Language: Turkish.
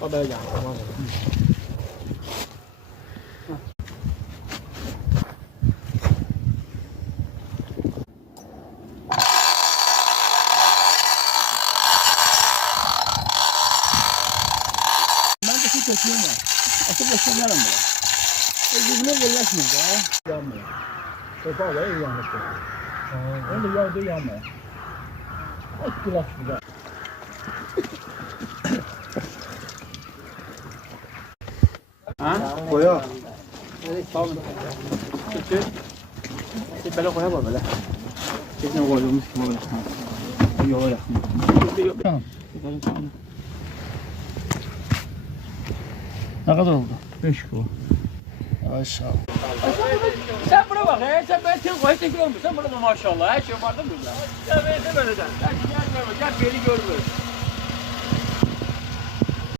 Haber geldi. Tamam. Ben de şu kötüyüm ya. Asıl yaşlanıyorum böyle. Birbirine yerleşmiyor ya. Yanmıyor. Sopa var ya yanmış. Onu da yağda yanmıyor. Çok güzel güzel. Ha? Koya. Tamam. Kötü. Böyle koya bak böyle. Kesin koyduğumuz gibi böyle. Yok öyle. Tamam. Ne kadar oldu? 5 kilo. Aşağı. Sen buna bak ya. Ben seni koyup çekiyorum. Sen buna maşallah. Her şey vardı burada. Ya ben de böyle de. Gel beni görmüyor.